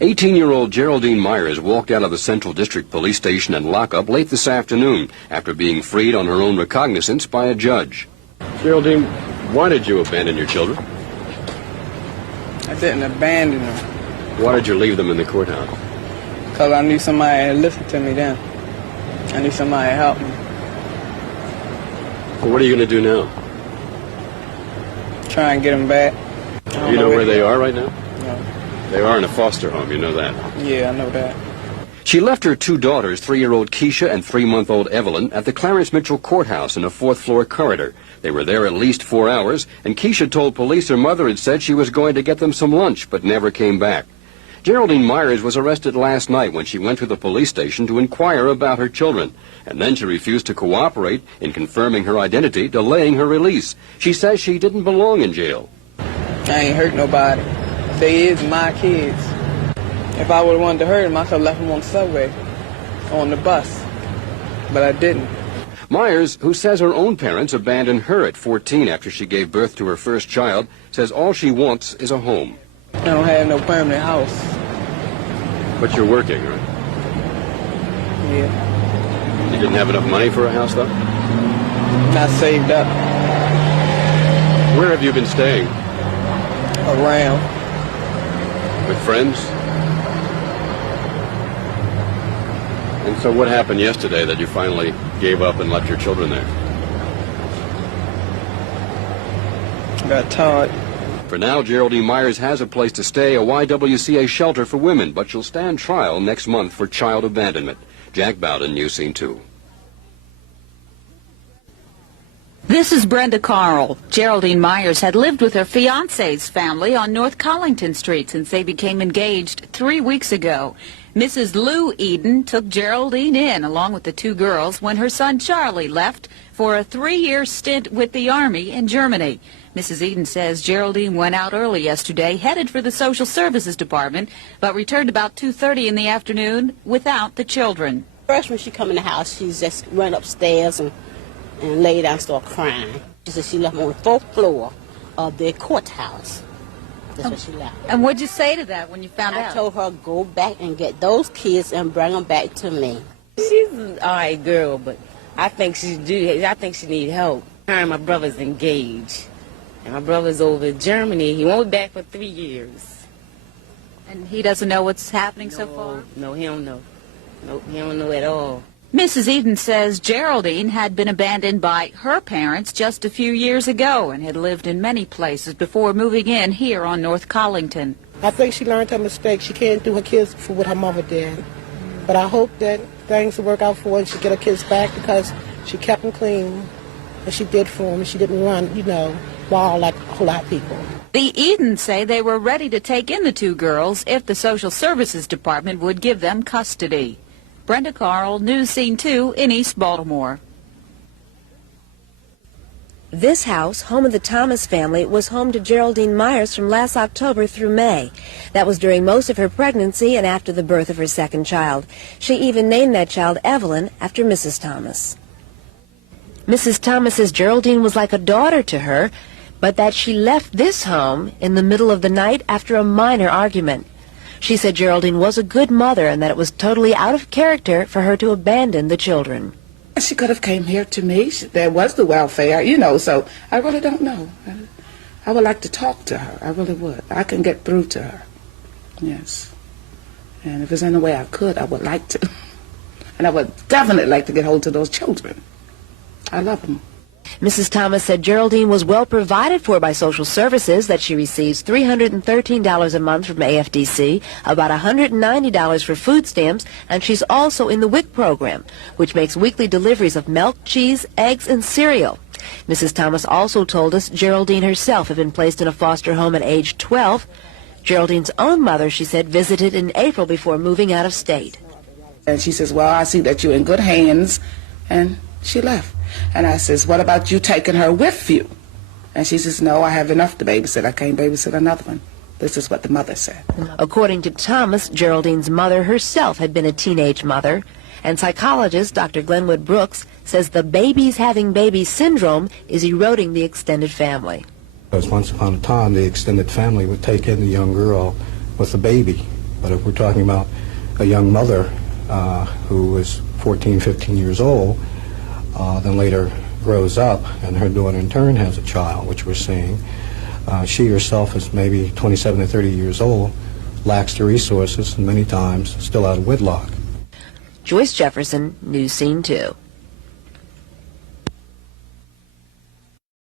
18-year-old Geraldine Myers walked out of the Central District Police Station and lockup late this afternoon after being freed on her own recognizance by a judge. Geraldine, why did you abandon your children? I didn't abandon them. Why did you leave them in the courthouse? Because I knew somebody had listened to me then. I knew somebody had helped me. Well, what are you going to do now? Try and get them back. Do you know where they are right now? No. They are in a foster home, you know that? Yeah, I know that. She left her two daughters, 3-year-old Keisha and 3-month-old Evelyn, at the Clarence Mitchell Courthouse in a 4th-floor corridor. They were there at least 4 hours, and Keisha told police her mother had said she was going to get them some lunch, but never came back. Geraldine Myers was arrested last night when she went to the police station to inquire about her children, and then she refused to cooperate in confirming her identity, delaying her release. She says she didn't belong in jail. I ain't hurt nobody. They is my kids. If I would have wanted to hurt them, I could have left them on the subway, on the bus, but I didn't. Myers, who says her own parents abandoned her at 14 after she gave birth to her first child, says all she wants is a home. I don't have no permanent house. But you're working, right? Yeah. You didn't have enough money for a house, though? Not saved up. Where have you been staying? Around. With friends? And so what happened yesterday that you finally gave up and left your children there? Got tired. For now, Geraldine Myers has a place to stay, a YWCA shelter for women, but she'll stand trial next month for child abandonment. Jack Bowden, News Scene 2. This is Brenda Carl. Geraldine Myers had lived with her fiancé's family on North Collington Street since they became engaged 3 weeks ago. Mrs. Lou Eden took Geraldine in along with the two girls when her son Charlie left for a 3-year stint with the Army in Germany. Mrs. Eden says Geraldine went out early yesterday, headed for the Social Services Department, but returned about 2:30 in the afternoon without the children. First, when she come in the house, she just run upstairs and lay down and start crying. She said she left me on the 4th floor of the courthouse. That's what she left. And what'd you say to that when you found out? I told her, go back and get those kids and bring them back to me. She's an all right girl, but I think she need help. Her and my brother's engaged. And my brother's over in Germany. He won't be back for 3 years. And he doesn't know what's happening so far? No, he don't know. No, he don't know at all. Mrs. Eden says Geraldine had been abandoned by her parents just a few years ago and had lived in many places before moving in here on North Collington. I think she learned her mistake. She can't do her kids for what her mother did. But I hope that things will work out for her and she get her kids back because she kept them clean and she did for them. She didn't run, wild like a whole lot of people. The Edens say they were ready to take in the two girls if the Social Services Department would give them custody. Brenda Carl, News Scene 2 in East Baltimore. This house, home of the Thomas family, was home to Geraldine Myers from last October through May. That was during most of her pregnancy and after the birth of her second child. She even named that child Evelyn after Mrs. Thomas. Mrs. Thomas says Geraldine was like a daughter to her, but that she left this home in the middle of the night after a minor argument. She said Geraldine was a good mother and that it was totally out of character for her to abandon the children. She could have came here to me. There was the welfare, so I really don't know. I would like to talk to her. I really would. I can get through to her. Yes. And if there's any way I could, I would like to. And I would definitely like to get hold of those children. I love them. Mrs. Thomas said Geraldine was well provided for by social services, that she receives $313 a month from AFDC, about $190 for food stamps, and she's also in the WIC program, which makes weekly deliveries of milk, cheese, eggs, and cereal. Mrs. Thomas also told us Geraldine herself had been placed in a foster home at age 12. Geraldine's own mother, she said, visited in April before moving out of state. And she says, well, I see that you're in good hands, and she left. And I says, what about you taking her with you? And she says, no, I have enough to babysit. I can't babysit another one. This is what the mother said. According to Thomas, Geraldine's mother herself had been a teenage mother. And psychologist Dr. Glenwood Brooks says the babies having babies syndrome is eroding the extended family. Because once upon a time, the extended family would take in the young girl with the baby. But if we're talking about a young mother who is 14, 15 years old, then later grows up and her daughter in turn has a child, which we're seeing, she herself is maybe 27 to 30 years old, lacks the resources, and many times still out of wedlock. Joyce Jefferson, News Scene 2.